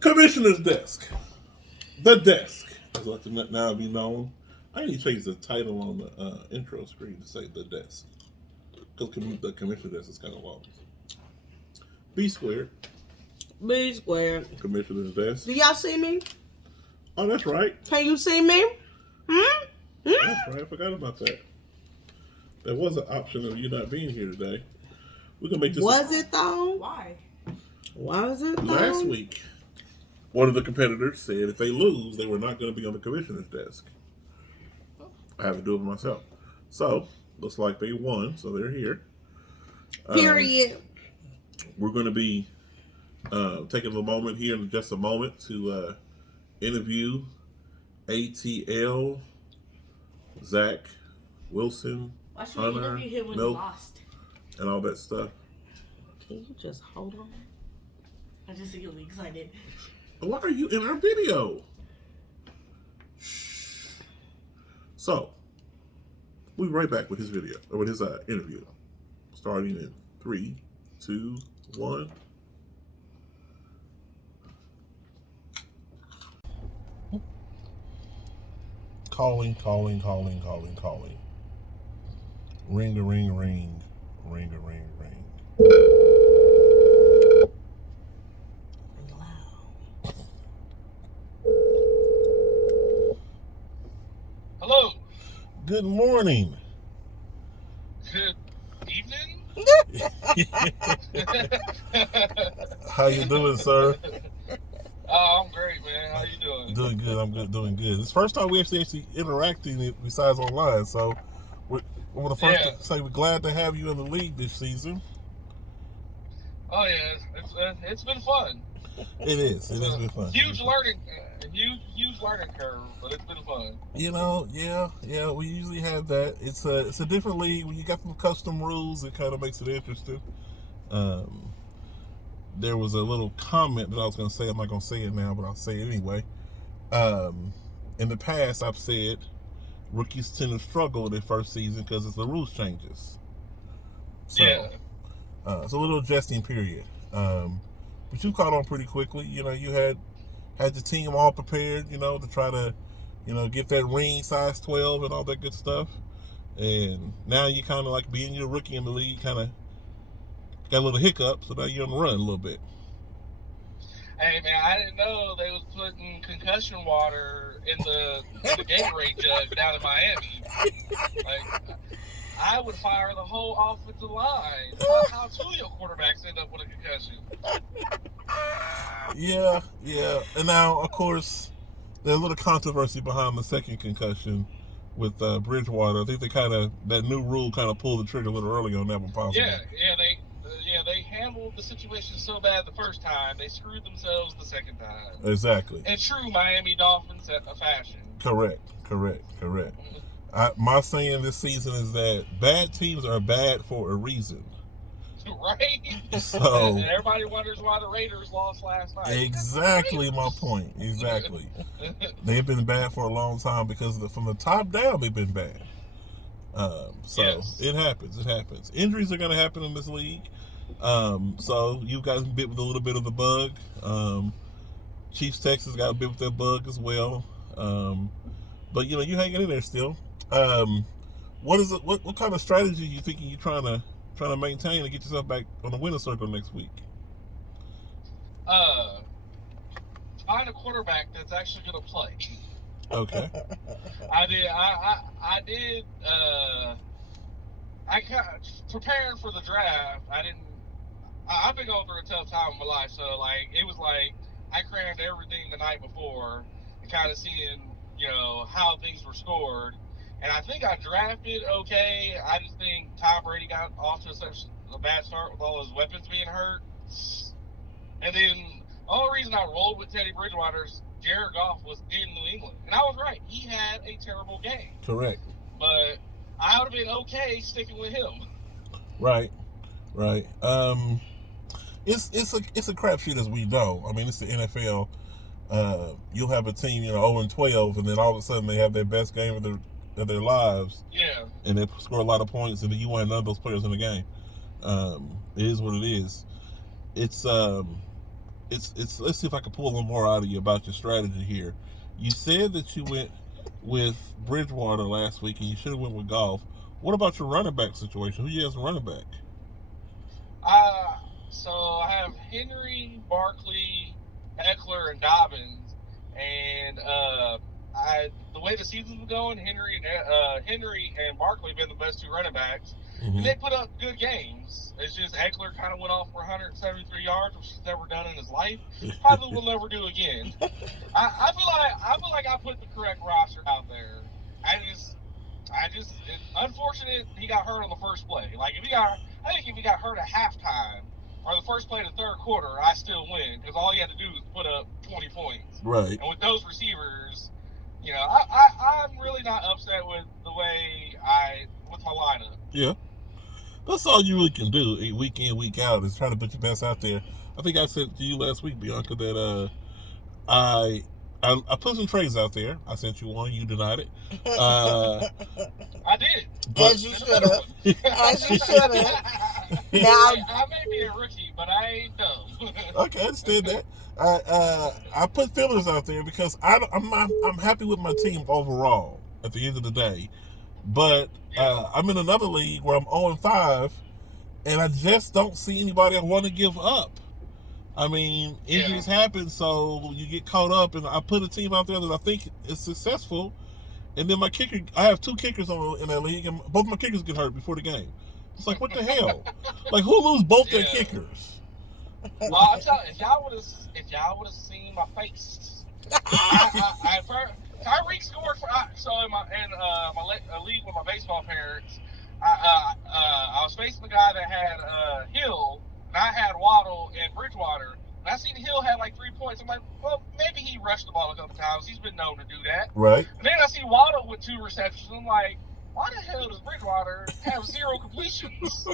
Commissioner's desk. The desk, as let the now be known. I need to change the title on the intro screen to say the desk. Because the commissioner desk is kind of long. B squared. B squared. Commissioner's desk. Do y'all see me? Oh, that's right. Can you see me? That's right. I forgot about that. There was an option of you not being here today. We can make this. Was it though? Why? Was it though? Last week, one of the competitors said if they lose, they were not going to be on the commissioner's desk. I have to do it myself. So, looks like they won, so they're here. Period. We're going to be taking a moment here in just a moment to interview ATL, Zach, Wilson, Why should we Hunter, interview him when Milk, he lost? and all that stuff. Can you just hold on? I just think he'll be excited. Why are you in our video? So, we'll be right back with his video, or with his interview. Starting in 3, 2, 1. Calling. Ring a ring ring. Ring a ring ring. Hello. Good morning. Good evening. How you doing, sir? Oh, I'm great, man. How you doing? Doing good. I'm good. Doing good. It's the first time we actually interacting besides online. So, we're the first to say we're glad to have you in the league this season. Oh yeah, it's been fun. It is. It has been fun. Huge learning curve, but it's been fun. You know, yeah. We usually have that. It's a different league. When you got some custom rules, it kind of makes it interesting. There was a little comment that I was going to say. I'm not going to say it now, but I'll say it anyway. In the past, I've said rookies tend to struggle in their first season because it's the rules changes. So, Yeah. It's a little adjusting period. But you caught on pretty quickly. You know, you had the team all prepared, to try to, get that ring size 12 and all that good stuff. And now you kind of like being your rookie in the league, kind of got a little hiccup, so now you're on the run a little bit. Hey man, I didn't know they was putting concussion water in the Gatorade jug down in Miami. Like, I would fire the whole offensive line. How two of your quarterbacks end up with a concussion? Yeah. And now, of course, there's a little controversy behind the second concussion with Bridgewater. I think that new rule kind of pulled the trigger a little early on that one, possibly. They handled the situation so bad the first time, they screwed themselves the second time. Exactly. In true Miami Dolphins fashion. Correct. My saying this season is that bad teams are bad for a reason. Right? So, and everybody wonders why the Raiders lost last night. Exactly my point. Exactly. They've been bad for a long time because from the top down, they've been bad. Yes. It happens. Injuries are going to happen in this league. So you guys bit with a little bit of the bug. Chiefs Texas got a bit with that bug as well. But you hanging in there still. What kind of strategy you thinking you're trying to maintain to get yourself back on the winning circle next week? Find a quarterback that's actually going to play. Okay. I preparing for the draft. I've been going through a tough time in my life, so it was like I crammed everything the night before and kind of seeing, how things were scored. And I think I drafted okay. I just think Tom Brady got off to such a bad start with all his weapons being hurt. And then the only reason I rolled with Teddy Bridgewater is Jared Goff was in New England. And I was right. He had a terrible game. Correct. But I would have been okay sticking with him. Right. It's a crapshoot, as we know. I mean, it's the NFL. You'll have a team, 0-12, and then all of a sudden they have their best game of their lives. Yeah. And they score a lot of points, and then you want none of those players in the game. It is what it is. It's it's. Let's see if I can pull a little more out of you about your strategy here. You said that you went with Bridgewater last week, and you should have went with Golf. What about your running back situation? Who you have as a running back? So I have Henry, Barkley, Eckler, and Dobbins, and the way the season's been going, Henry and Barkley have been the best two running backs, and they put up good games. It's just Eckler kind of went off for 173 yards, which he's never done in his life. Probably will never do again. I feel like I put the correct roster out there. It's unfortunate he got hurt on the first play. Like if he got hurt at halftime or the first play of the third quarter, I still win because all he had to do was put up 20 points. Right. And with those receivers, I'm really not upset with the way with my lineup. Yeah. That's all you really can do week in, week out is try to put your best out there. I think I said to you last week, Bianca, that I put some trades out there. I sent you one. You denied it. I did. But, As you should have. As you should have. Now, I may be a rookie, but I ain't dumb. Okay, I understand that. I put fillers out there because I'm happy with my team overall at the end of the day. But I'm in another league where I'm 0-5, and I just don't see anybody I want to give up. I mean, injuries happen, so you get caught up, and I put a team out there that I think is successful, and then my kicker, I have two kickers in that league, and both my kickers get hurt before the game. It's like, what the hell? Like, who lose both their kickers? Well, I'm telling you, if y'all would have seen my face, Tyreek scored for in my league with my baseball parents. I was facing the guy that had Hill, and I had Waddle and Bridgewater. And I seen Hill had like 3 points. I'm like, well, maybe he rushed the ball a couple times. He's been known to do that. Right. And then I see Waddle with 2 receptions. I'm like, why the hell does Bridgewater have 0 completions?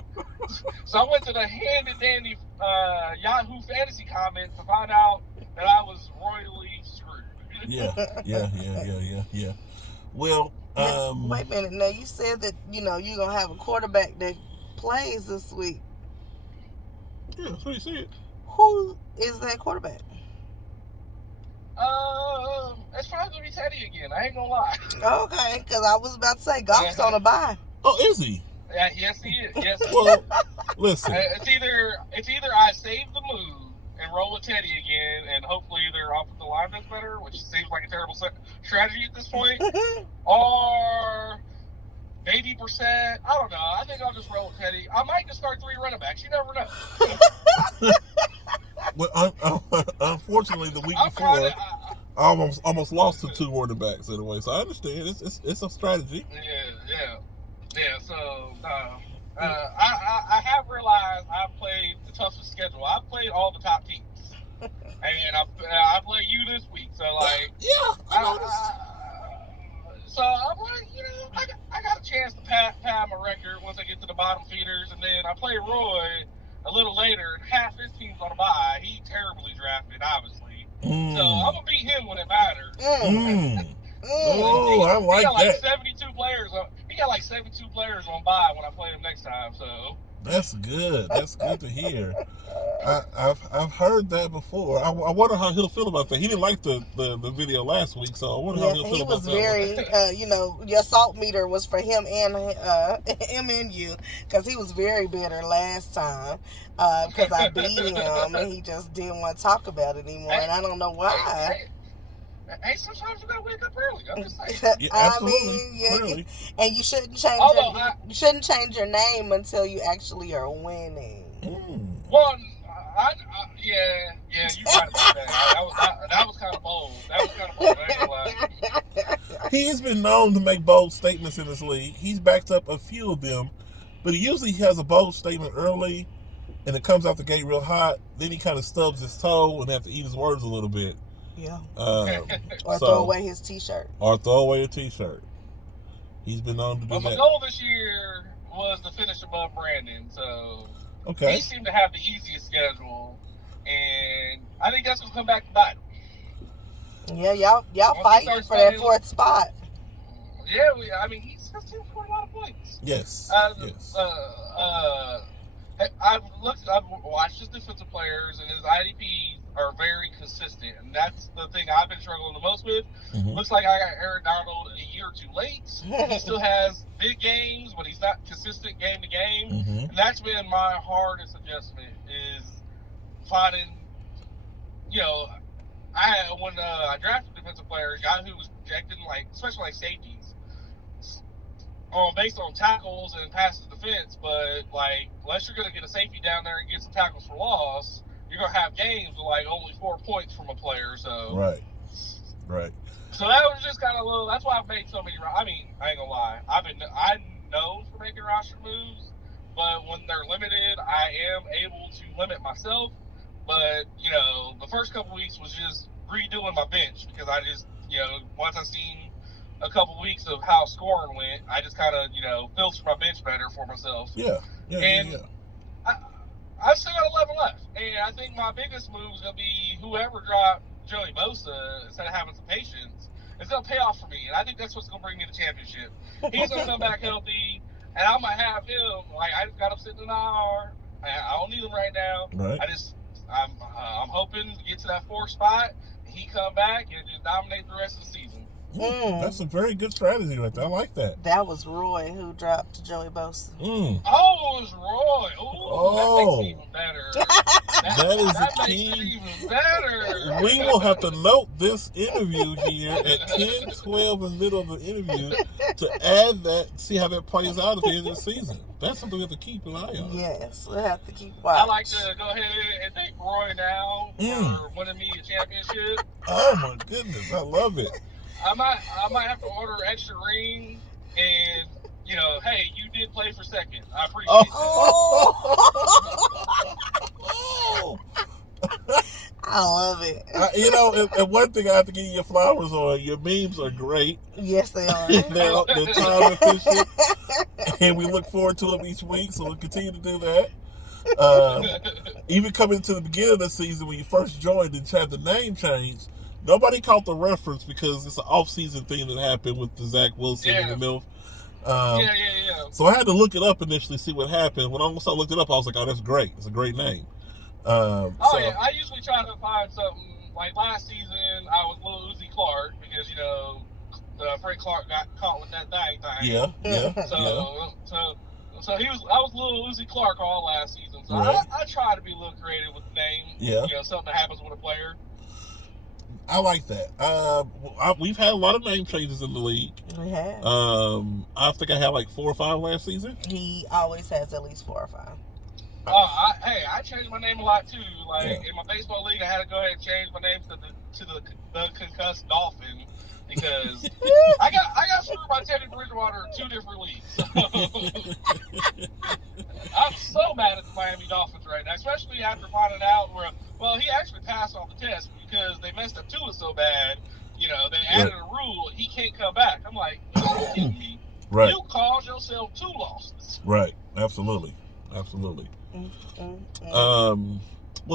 So I went to the handy-dandy Yahoo Fantasy comments to find out that I was royally screwed. Yeah. Well, wait a minute. Now, you said that, you're going to have a quarterback that plays this week. Yeah, that's what you said. Who is that quarterback? It's probably going to be Teddy again. I ain't going to lie. Okay, because I was about to say, Goff's on a bye. Oh, is he? Yeah, yes, he is. Yes. Well, listen. It's either I save the move and roll with Teddy again, and hopefully their offensive line does better, which seems like a terrible strategy at this point, or 80%. I don't know. I think I'll just roll with Teddy. I might just start 3 running backs. You never know. Well, unfortunately, the week before, I almost lost to 2 running backs anyway. So I understand. It's a strategy. Yeah. So I have realized I've played the toughest schedule. I've played all the top teams, and I play you this week. So like, I noticed. So I'm like, I got a chance to pad my record once I get to the bottom feeders, and then I play Roy a little later. Half his team's on a bye. He terribly drafted, obviously. So I'm gonna beat him when it matters. Oh, I like that. 72 players. He got like 72 players on bye when I play him next time. So that's good. That's good to hear. I've heard that before. I wonder how he'll feel about that. He didn't like the video last week, so I wonder how he'll feel about that. He was very, your salt meter was for him and you, because he was very bitter last time because I beat him and he just didn't want to talk about it anymore, and I don't know why. Hey, sometimes you gotta wake up early. I'm just saying. Yeah, absolutely. Really. And you shouldn't change. You shouldn't change your name until you actually are winning. Well, yeah, you got that. That was kind of bold. He has been known to make bold statements in this league. He's backed up a few of them, but he usually has a bold statement early, and it comes out the gate real hot. Then he kind of stubs his toe and have to eat his words a little bit. Yeah. Or throw away his T-shirt. Or throw away a T-shirt. He's been known to do that. My goal this year was to finish above Brandon, so he seemed to have the easiest schedule, and I think that's going to come back to bite him. Yeah, y'all fighting for that 4th spot. Yeah, his team scored a lot of points. Yes. I've watched his defensive players, and his IDPs are very consistent, and that's the thing I've been struggling the most with. Mm-hmm. Looks like I got Aaron Donald a year too late. He still has big games, but he's not consistent game to game, Mm-hmm. and that's been my hardest adjustment is finding, you know, when I drafted defensive players, guys who was projecting like, especially like safeties, based on tackles and passes defense, but like unless you're gonna get a safety down there and get some tackles for loss, you're gonna have games with like only 4 points from a player. So right. So that was just kind of little. That's why I've made so many. I mean, I ain't gonna lie. I'm known for making roster moves, but when they're limited, I am able to limit myself. But the first couple weeks was just redoing my bench because I just once I seen a couple weeks of how scoring went, I just kind of filtered my bench better for myself. Yeah. I still got 11 left, and I think my biggest move is gonna be whoever dropped Joey Bosa instead of having some patience. It's gonna pay off for me, and I think that's what's gonna bring me the championship. He's gonna come back healthy, and I might have him. Like I just got him sitting in the IR. I don't need him right now. Right. I'm hoping to get to that 4th spot, and he come back and just dominate the rest of the season. That's a very good strategy right there. I like that. That was Roy who dropped Joey Bosa. Oh, it was Roy. That makes it even better. That is that the makes key. it even better. We will have to note this interview here at 10:12 in the middle of the interview to add that, see how that plays out at the end of the season. That's something we have to keep an eye on. Yes, we'll have to keep watch. I like to go ahead and thank Roy now for winning me a championship. Oh my goodness, I love it. I might have to order extra rings, and hey, you did play for second. I appreciate that. I love it. And one thing I have to give you your flowers on, your memes are great. Yes, they are. they're time efficient, and we look forward to them each week, so we'll continue to do that. Even coming to the beginning of the season, when you first joined and had the name change, nobody caught the reference because it's an off-season thing that happened with the Zach Wilson and the MILF. Yeah. So I had to look it up initially, see what happened. When I looked it up, I was like, oh, that's great. It's a great name. Yeah, I usually try to find something. Like last season, I was Lil Uzi Clark because, Frank Clark got caught with that thing. Yeah. So I was Lil Uzi Clark all last season. So right. I try to be a little creative with the name. Yeah. Something that happens with a player. I like that. We've had a lot of name changes in the league. We have. I think I had like 4 or 5 last season. He always has at least 4 or 5. I changed my name a lot too. Like in my baseball league, I had to go ahead and change my name to the concussed dolphin because I got screwed by Teddy Bridgewater in 2 different leagues. I'm so mad at the Miami Dolphins right now, especially after finding out he actually passed on the test because they messed up Tua so bad. They added a rule he can't come back. I'm like, you're kidding me? Right. You caused yourself 2 losses. Right. Absolutely. Well,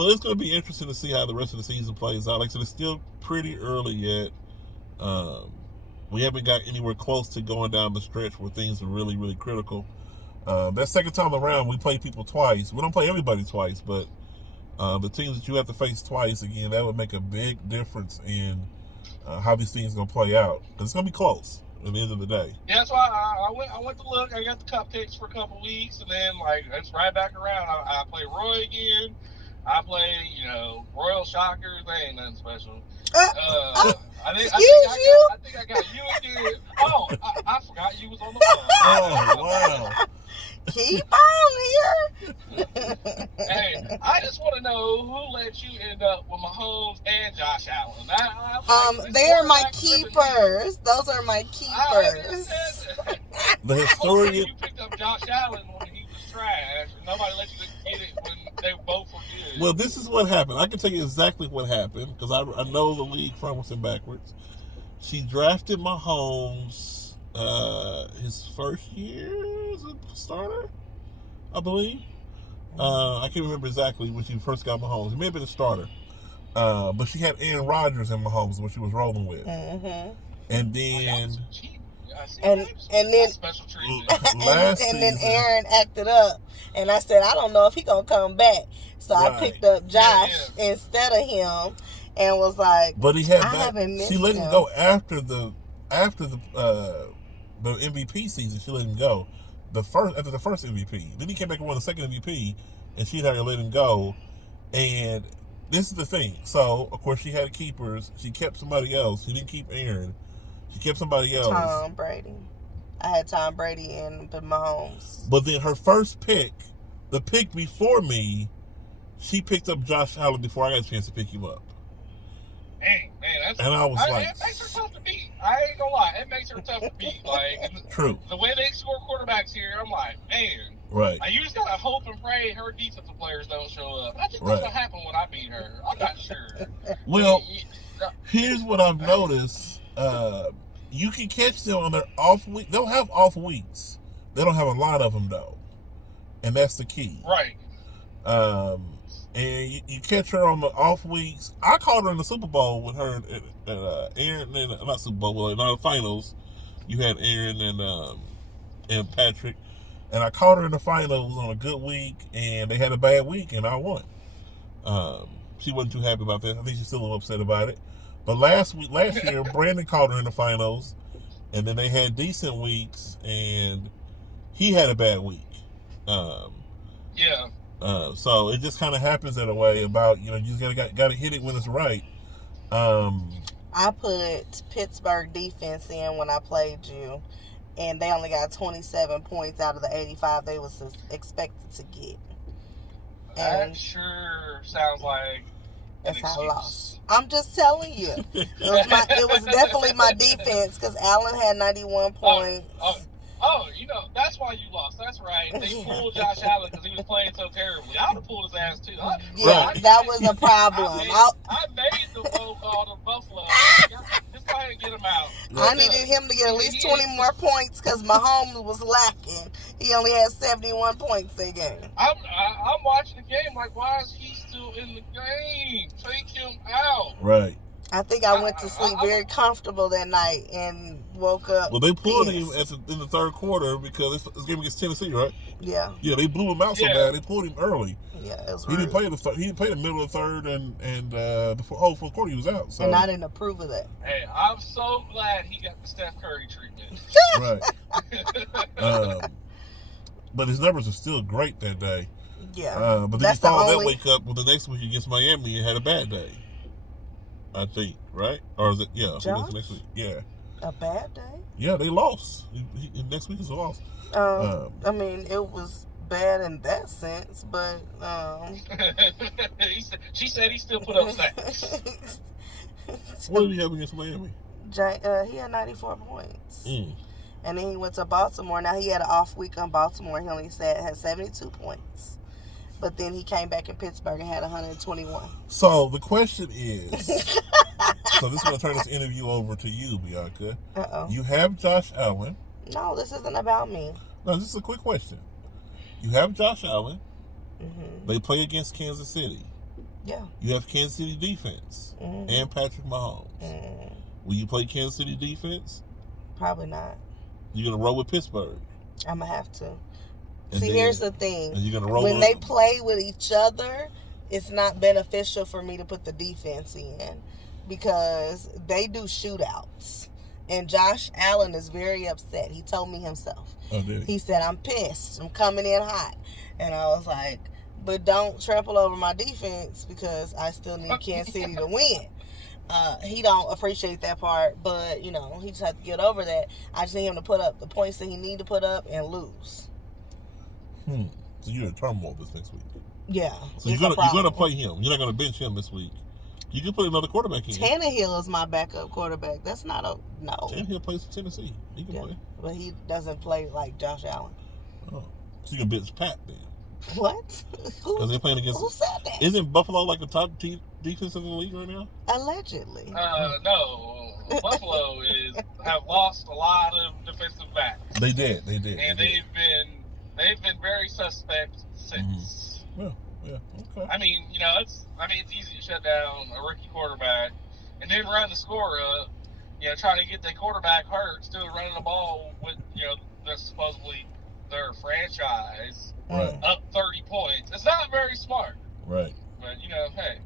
it's going to be interesting to see how the rest of the season plays out. Like I said, it's still pretty early yet. We haven't got anywhere close to going down the stretch where things are really, really critical. That second time around, we play people twice. We don't play everybody twice, but the teams that you have to face twice, again, that would make a big difference in how these things are going to play out. Because it's going to be close at the end of the day. Yeah, that's why I went to look. I got the cupcakes for a couple weeks, and then it's right back around. I play Roy again. I play Royal Shockers. They ain't nothing special. I think I got you again. Oh, I forgot you was on the phone. Oh wow. Keep on here. Hey, I just want to know who let you end up with Mahomes and Josh Allen. They are my keepers. Those are my keepers. The historian. You picked up Josh Allen when he was trash, and nobody let you get it when they both were good. Well, this is what happened. I can tell you exactly what happened because I know the league frontwards and backwards. She drafted Mahomes his first year as a starter, I believe. I can't remember exactly when she first got Mahomes. It may have been a starter. But she had Aaron Rodgers and Mahomes, what she was rolling with. Mm-hmm. And then I see And that. then That's special treatment. Last and then season, Aaron acted up, and I said I don't know if he gonna come back, so I right? picked up Josh Yeah. instead of him, and was like, But he had I back. haven't missed She let him him. go after the MVP season. She let him go after the first MVP. Then he came back and won the second MVP, and she had to let him go. And this is the thing. So of course she had keepers. She kept somebody else. She didn't keep Aaron. She kept somebody else. Tom Brady. I had Tom Brady and Mahomes. But then her first pick, the pick before me, she picked up Josh Allen before I got a chance to pick him up. Man, that's. And I was like, it makes her tough to beat. I ain't gonna lie, it makes her tough to beat. Like, true. The way they score quarterbacks here, I'm like, man. Right. You just gotta hope and pray her defensive players don't show up. I think that's Right. what happened when I beat her. I'm not sure. Well, here's what I've noticed. You can catch them on their off week. They'll have off weeks. They don't have a lot of them though, and that's the key. Right. And you catch her on the off weeks. I called her in the Super Bowl with her and Aaron, and not Super Bowl, but in the finals. You had Aaron and Patrick, and I called her in the finals on a good week, and they had a bad week, and I won. She wasn't too happy about that. I think she's still a little upset about it. But last year, Brandon called her in the finals, and then they had decent weeks, and he had a bad week. Yeah. So it just kind of happens that way. About you just gotta hit it when it's right. I put Pittsburgh defense in when I played you, and they only got 27 points out of the 85 they was expected to get. That sure sounds like that's how I lost. I'm just telling you, it was definitely my defense because Allen had 91 points. Oh, that's why you lost. That's right. They pulled Josh Allen because he was playing so terribly. I would have pulled his ass too. That was a problem. I made the phone call to Buffalo. Just go ahead and get him out. I needed him to get at least 20 more points because Mahomes was lacking. He only had 71 points that game. I'm watching the game like, why is he still in the game? Take him out. Right. I think I went to sleep very comfortable that night and woke up. Well, they pulled him in the third quarter because this game against Tennessee, right? Yeah. Yeah, they blew him out so bad they pulled him early. Yeah, it was he didn't play the middle of the third and the whole fourth quarter he was out. So. And I didn't approve of that. Hey, I'm so glad he got the Steph Curry treatment. Right. But his numbers are still great that day. Yeah. But then he followed that wake up with the next week against Miami and had a bad day. I think, right? Or is it? Yeah. Next week. Yeah. A bad day? Yeah, they lost. Next week is a loss. I mean, it was bad in that sense, but she said he still put up sacks. What did he have against Miami? He had 94 points. And then he went to Baltimore. Now he had an off week on Baltimore. He only had 72 points. But then he came back in Pittsburgh and had 121. So the question is, so this is going to turn this interview over to you, Bianca. You have Josh Allen. No, this isn't about me. No, this is a quick question. You have Josh Allen. Mm-hmm. They play against Kansas City. Yeah. You have Kansas City defense and Patrick Mahomes. Will you play Kansas City defense? Probably not. You're going to roll with Pittsburgh. I'm going to have to. And see, here's the thing. And you're gonna roll when they play with each other, it's not beneficial for me to put the defense in because they do shootouts. And Josh Allen is very upset. He told me himself. Oh, did he? He said, I'm pissed. I'm coming in hot. And I was like, but don't trample over my defense because I still need Kansas City to win. He don't appreciate that part, but, he just have to get over that. I just need him to put up the points that he need to put up and lose. So you're in turmoil this next week. Yeah. So you're gonna play him. You're not gonna bench him this week. You can put another quarterback in. Tannehill is my backup quarterback. That's not no. Tannehill plays for Tennessee. He can play. But he doesn't play like Josh Allen. Oh. So you can bench Pat then. What? Because they're playing against. Who said that? Isn't Buffalo like the top defense in the league right now? Allegedly. No. Buffalo have lost a lot of defensive backs. They did. And they've been very suspect since. Yeah, okay. I mean, it's easy to shut down a rookie quarterback and then run the score up trying to get their quarterback hurt, still running the ball with, that's supposedly their franchise Right. up 30 points. It's not very smart. Right. But, hey.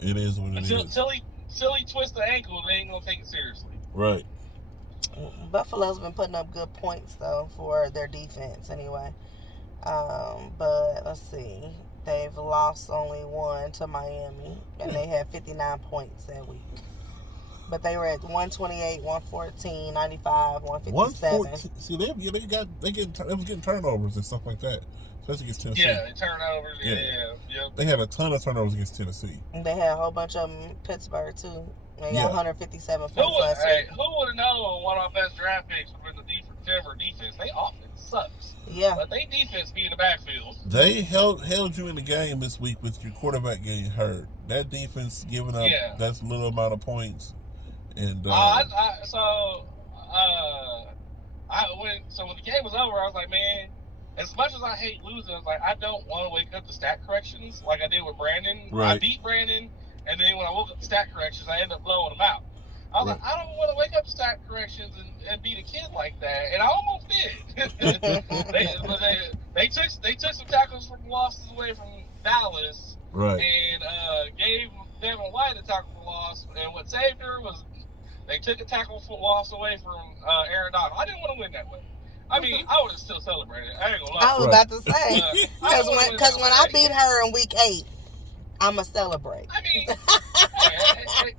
It is what it is. Until he twists the ankle, they ain't going to take it seriously. Right. Buffalo's been putting up good points, though, for their defense, anyway. But let's see. They've lost only one to Miami, and they had 59 points that week. But they were at 128, 114, 95, 157. See, they was getting turnovers and stuff like that, especially against Tennessee. Yeah, turnovers. Yeah. They had a ton of turnovers against Tennessee. They had a whole bunch of them in Pittsburgh, too. They got 157 points last week. Who would have known one of our best draft picks would have been the Denver defense? They offense sucks. Yeah. But they defense be in the backfield. They held you in the game this week with your quarterback getting hurt. That defense giving up that little amount of points. And when the game was over, I was like, man, as much as I hate losing, I was like, I don't want to wake up to stat corrections like I did with Brandon. Right. I beat Brandon, and then when I woke up to stat corrections, I ended up blowing him out. I was like, I don't want to wake up to stat corrections and beat a kid like that, and I almost did. they took some tackles from losses away from Dallas, right, and gave Devin White a tackle for loss, and what saved her was they took a tackle for loss away from Aaron Donald. I didn't want to win that way. I mean, I would have still celebrated. I ain't gonna lie. I was about to say, because when I beat her in week 8, I'ma celebrate. I mean,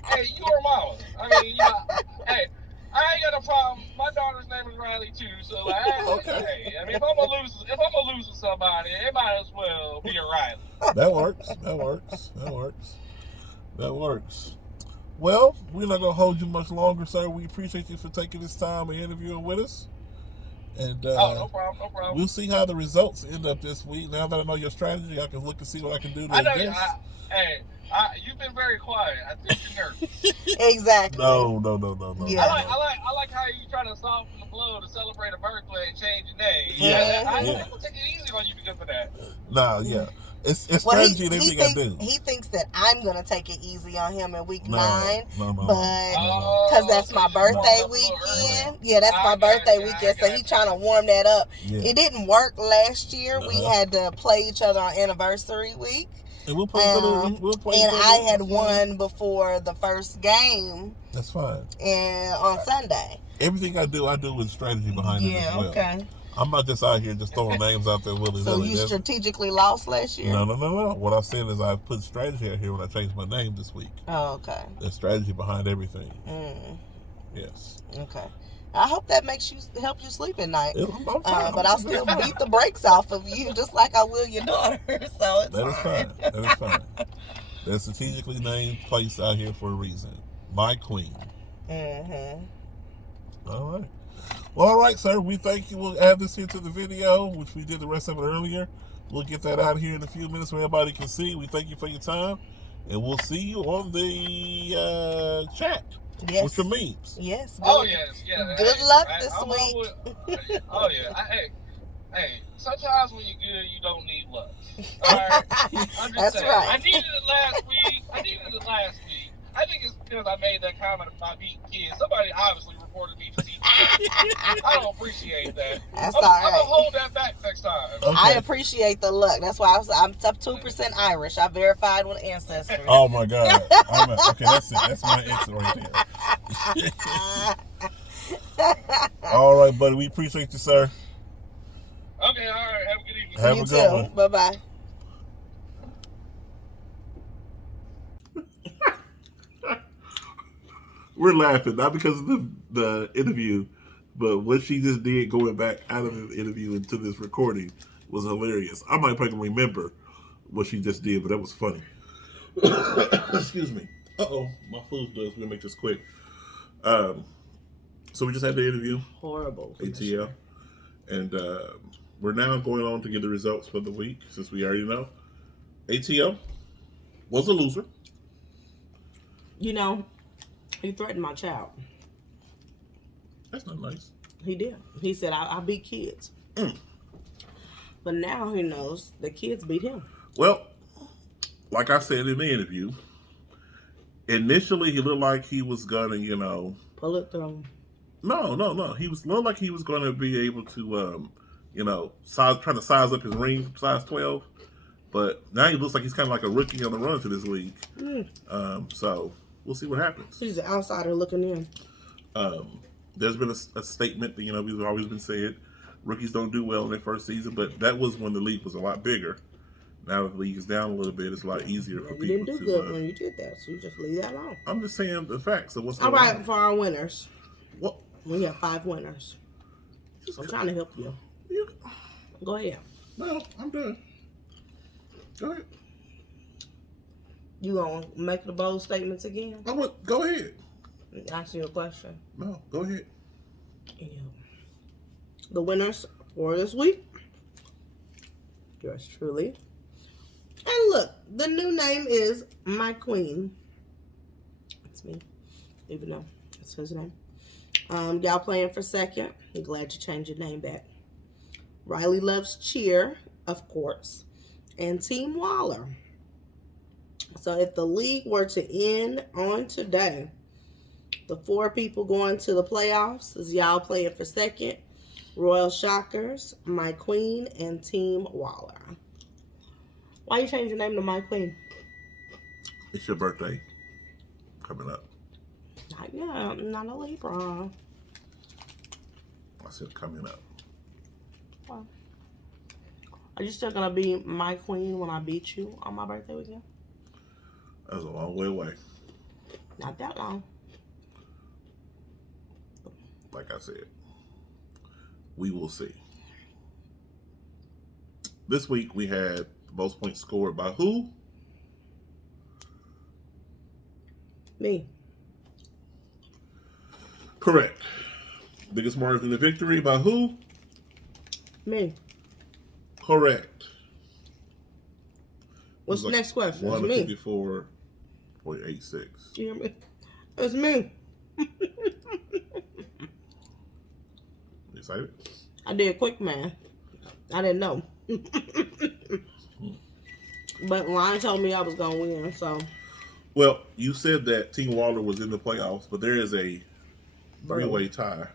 hey, you are mama. I mean, hey, I ain't got no problem. My daughter's name is Riley too, so hey, I mean, if I'm gonna lose to somebody, it might as well be a Riley. That works. Well, we're not gonna hold you much longer, sir. We appreciate you for taking this time and interviewing with us. And no problem. We'll see how the results end up this week. Now that I know your strategy, I can look and see what I can do to adjust. You've been very quiet. I think you're nervous. Exactly. No. Yeah. I like how you try to soften the blow to celebrate a birthday and change your name. Yeah. I'm gonna take it easy on you because of that. Nah, yeah. It's strategy and everything I do. He thinks that I'm gonna take it easy on him in week 9, no. but because that's my birthday weekend. Yeah, that's my birthday weekend. So he's trying to warm that up. Yeah. It didn't work last year. We had to play each other on anniversary week. And we'll play and I had won before the first game. That's fine. And on Sunday. Everything I do with strategy behind it as well. Yeah, okay. I'm not just out here just throwing names out there willy-nilly. So you strategically lost last year? No. What I said is I put strategy out here when I changed my name this week. Oh, okay. There's strategy behind everything. Yes. Okay. I hope that help you sleep at night. But I'll still beat the brakes off of you just like I will your daughter. So it's fine. That is fine. They're strategically named place out here for a reason. My queen. All right. Well, all right, sir. We thank you. We'll add this here to the video, which we did the rest of it earlier. We'll get that out here in a few minutes so everybody can see. We thank you for your time, and we'll see you on the chat. Yes. With your memes. Yes. Yes. Yeah. Good luck this week. Hey, sometimes when you're good, you don't need luck. All right? I'm just That's saying. right. I needed it last week. I think it's because I made that comment about beating kids. Somebody obviously reported me for beating kids. I don't appreciate that. That's I'm all right. going to hold that back next time. Okay. I appreciate the luck. That's why I'm 2% Irish. I verified with Ancestry. Oh, my God. Okay, that's it. That's my exit right there. All right, buddy. We appreciate you, sir. Okay, all right. Have a good evening. Have a good one. Bye-bye. We're laughing, not because of the interview, but what she just did going back out of the interview into this recording was hilarious. I might probably remember what she just did, but that was funny. Excuse me. Uh-oh, my food does. We'll make this quick. So we just had the interview. Horrible. ATL. And we're now going on to get the results for the week, since we already know. ATL was a loser. You know, he threatened my child. That's not nice. He did. He said, I beat kids. But now he knows the kids beat him. Well, like I said in the interview, initially he looked like he was going to, Pull it through. No. He was looked like he was going to be able to, trying to size up his ring from size 12. But now he looks like he's kind of like a rookie on the run to this league. So we'll see what happens. He's an outsider looking in. There's been a statement that, we've always been saying rookies don't do well in their first season, but that was when the league was a lot bigger. Now that the league is down a little bit, it's a lot easier for people to... You didn't do good when you did that, so you just leave that alone. I'm just saying the facts of what's All going right, on. for our winners. What? We have 5 winners. I'm trying to help you. Go ahead. No, I'm done. Go ahead. You gonna make the bold statements again? Go ahead. Ask you a question. No, go ahead. Yeah. The winners for this week, yours truly. And look, the new name is My Queen. It's me, even though it's his name. Y'all playing for second. I'm glad you changed your name back. Riley Loves Cheer, of course, and Team Waller. So if the league were to end on today, the 4 people going to the playoffs is y'all playing for second, Royal Shockers, My Queen, and Team Waller. Why you change your name to My Queen? It's your birthday coming up. Not yet. I'm not a Libra. I said coming up. Well, are you still gonna be My Queen when I beat you on my birthday weekend? That's a long way away. Not that long. Like I said, we will see. This week we had the most points scored by who? Me. Correct. Biggest margin of victory by who? Me. Correct. What's the next question? It's me. 154.86. You hear me? It's me. You excited? I did quick math. I didn't know. But Ryan told me I was going to win, so. Well, you said that Team Waller was in the playoffs, but there is a 3-way tie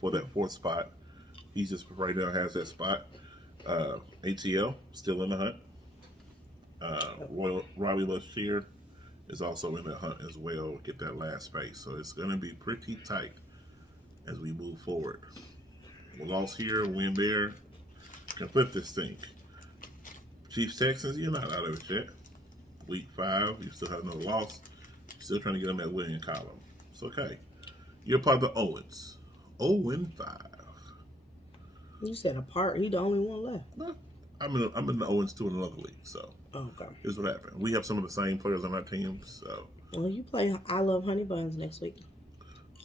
for that 4th spot. He just right now has that spot. ATL still in the hunt. Riley Loves Cheer is also in the hunt as well. Get that last space, so it's going to be pretty tight as we move forward. A loss here, win there, can flip this thing. Chiefs Texans, you're not out of it yet. Week 5, you still have another loss. You're still trying to get on that winning column. It's okay. You're part of the Owens. 0-5. You said apart. He the only one left. No, I'm in the Owens 2 in another league. So Okay. here's what happened. We have some of the same players on our team. So Well, you play I Love Honey Buns next week.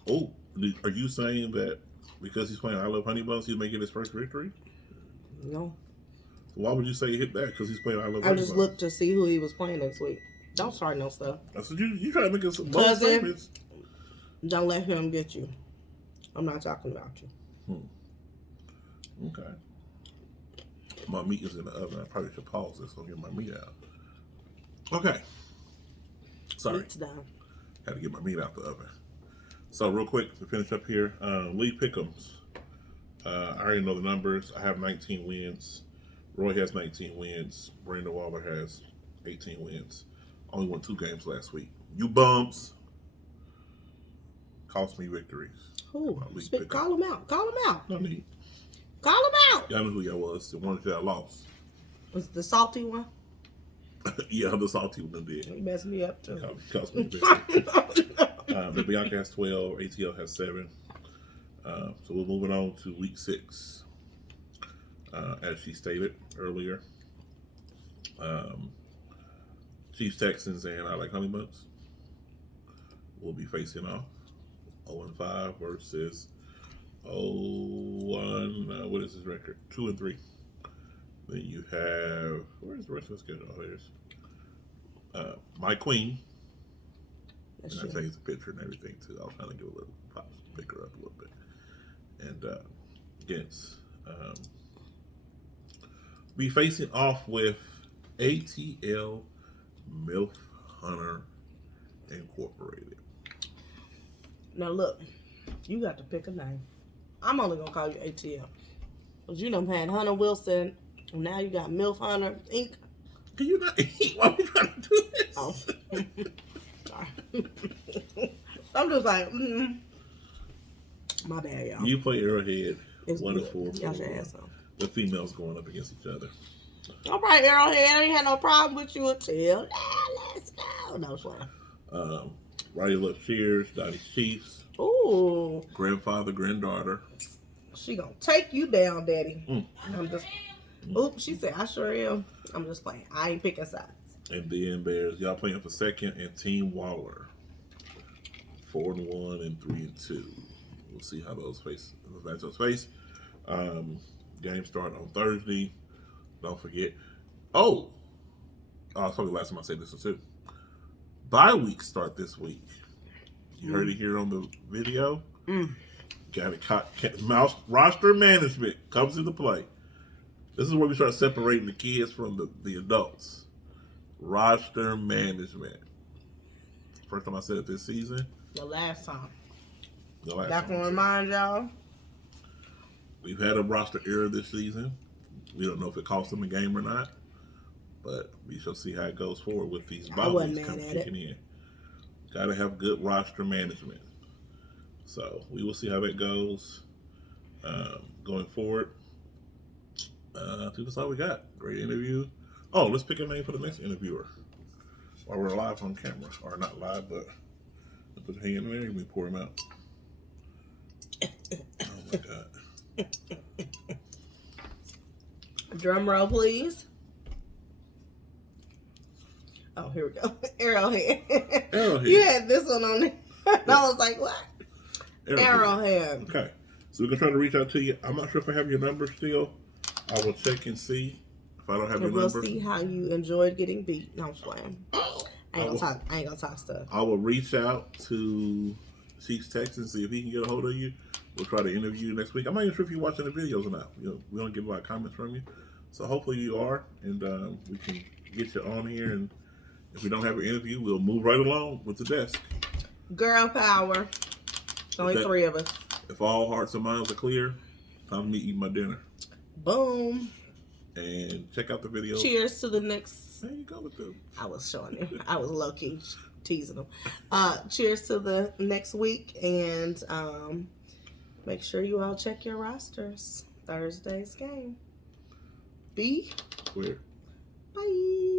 are you saying that because he's playing I Love Honey Buns, he may get his first victory? No. Why would you say he hit that? Because he's playing I Love Honey I Buns. just looked to see who he was playing next week. Don't start no stuff. I said you trying to make us some bold statements. Don't let him get you. I'm not talking about you. Okay. My meat is in the oven. I probably should pause this so I get my meat out. Okay. Sorry. Meat's down. Had to get my meat out the oven. So real quick to finish up here, Lee Pick'ems. I already know the numbers. I have 19 wins. Roy has 19 wins. Brandon Waller has 18 wins. Only won 2 games last week. You bums cost me victories. Who? Call him out. Call him out. No need. Call him out. Y'all know who y'all was. The one that I lost. Was the salty one? Yeah, the salty one did. He messed me up too. Cost me victories. Bianca has 12. ATL has 7. So we're moving on to week 6. As she stated earlier, Chiefs, Texans, and I Like Honey Buns will be facing off 0-5 versus 0-1. What is his record? 2-3. Then you have, where's the rest of the schedule? Oh, here's My Queen. That's and I true. changed the picture and everything too. I was trying to give a little pop, pick her up a little bit. And against be facing off with ATL MILF Hunter Incorporated. Now look, You got to pick a name. I'm only gonna call you ATL. Cause you done had Hunter Wilson, and now you got MILF Hunter Inc. Can you not eat while we trying to do this? Oh. Sorry. I'm just like, my bad, y'all. You play Arrowhead. It's 1 good. and 4. Y'all should have some. The females going up against each other. All right, Arrowhead. I ain't had no problem with you until let's go. No, it's fine. Roddy loves Cheers. Dottie's Chiefs. Ooh, Grandfather, granddaughter. she gonna take you down, Daddy. Mm. I'm just. Oop, she said I sure am. I'm just playing. I ain't picking sides. And then Bears. Y'all playing for second. And Team Waller. 4-1 and 3-2. We'll see how those matchups face. Game start on Thursday. Don't forget. Oh, it's probably the last time I said this too. Bye week start this week. You heard it here on the video. Got it. Mouse roster management comes into play. This is where we start separating the kids from the adults. Roster management. First time I said it this season. The last time. The last Back time I on said it. remind y'all. We've had a roster error this season. We don't know if it cost them a game or not, but we shall see how it goes forward with these I bye wasn't weeks mad coming at it. kicking in. Got to have good roster management. So we will see how that goes going forward. I think that's all we got. Great interview. Oh, let's pick a name for the next interviewer while we're live on camera, or not live, but put hang in there and we pour him out. Oh my God. Drum roll, please. Oh, here we go. Arrowhead. Arrowhead. You had this one on there. And I was like, what? Arrowhead. Okay. So we're going to try to reach out to you. I'm not sure if I have your number still. I will check and see if I don't have And your we'll number. see how you enjoyed getting beat. No, I'm just playing. Oh, I ain't gonna talk stuff. I will reach out to Chiefs Text and see if he can get a hold of you. We'll try to interview you next week. I'm not even sure if you're watching the videos or not. We don't get a lot of comments from you. So hopefully you are, and we can get you on here. And if we don't have an interview, we'll move right along with the desk. Girl power. Only Okay. 3 of us. If all hearts and minds are clear, time for me to eat my dinner. Boom. And check out the video. Cheers to the next. There you go with the. I was showing him. I was low key teasing him. Cheers to the next week, and make sure you all check your rosters. Thursday's game. B. Where? Bye.